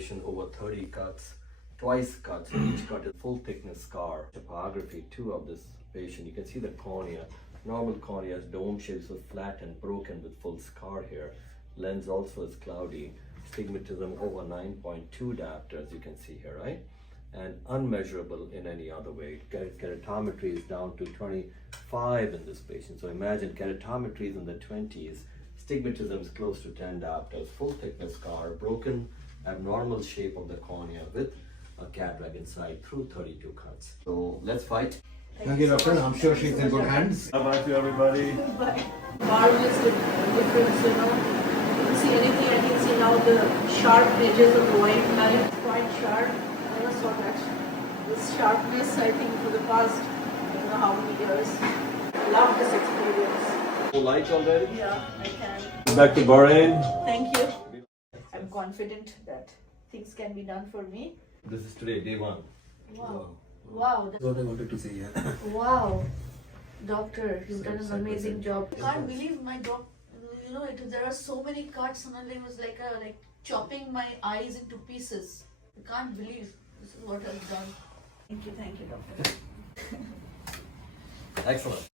patient over 30 cuts, twice cuts, each cut is full thickness scar. Topography too of this patient, you can see the cornea. Normal cornea is dome shaped, so flat and broken with full scar here. Lens also is cloudy. Stigmatism over 9.2 diopter, as you can see here, right? And unmeasurable in any other way. Keratometry is down to 25 in this patient. So imagine keratometry is in the 20s, stigmatism is close to 10 diopters, full thickness scar, broken abnormal shape of the cornea with a cataract inside through 32 cuts. So let's fight. Thank you, doctor. I'm sure she's in good hands. Bye to everybody. Marvelous difference, you know. You can see anything. I can see now the sharp edges of the white line, quite sharp. I never saw that. This sharpness, I think, for the past, I don't know how many years. Love this experience. Light already? Yeah, I can. Back to Bahrain. Thank you. I'm confident that things can be done for me. This is today, day 1. Wow. Wow. That's what I wanted to say, yeah. Wow. Doctor, you've done an amazing job. I can't believe my doc, you know, there are so many cuts, and it was like chopping my eyes into pieces. I can't believe this is what I've done. Thank you, doctor. Excellent.